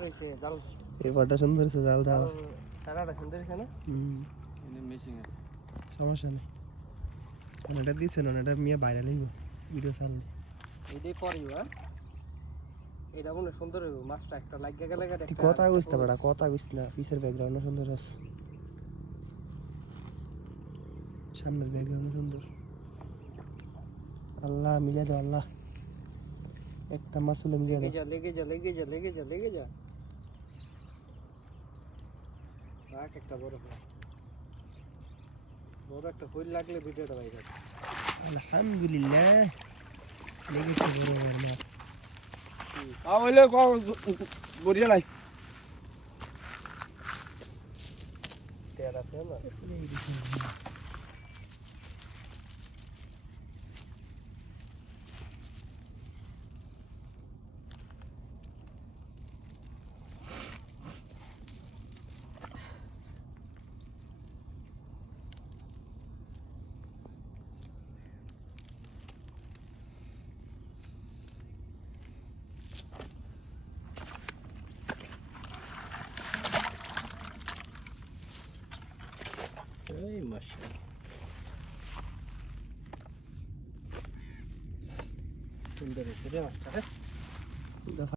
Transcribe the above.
সুন্দর হয়েছে জাল। এই পাটা সুন্দর হয়েছে, জাল দাও। সারাটা সুন্দর হয়েছে না? সমস্যা নেই। এটা দিচ্ছে না, এটা মিয়া বাইরে লাগবে ভিডিও চাললে। এটাই পরেই হ্যাঁ, এটা মনে সুন্দর হইব। মাছটা একটা লাগিয়ে গেলে তুই কথা বুঝতে পারা, কথা বুঝ না। পিছের ব্যাকগ্রাউন্ড সুন্দর আছে, সামনের ব্যাকগ্রাউন্ড সুন্দর। আল্লাহ মিলে দাও, আল্লাহ একটা মাসুলে মিলে দাও। লেগে যা লেগে যা লেগে যা লেগে যা। রাখ একটা বড় বড় একটা ফুল লাগলে ভিডিওটা বাইরে। আলহামদুলিল্লাহ লেগেছে বড় বড় মাছ। তাহলে বড়িয়া লাই তেরা তেরা এই মাশাআল্লাহ সুন্দর হয়েছে রে মাছটা।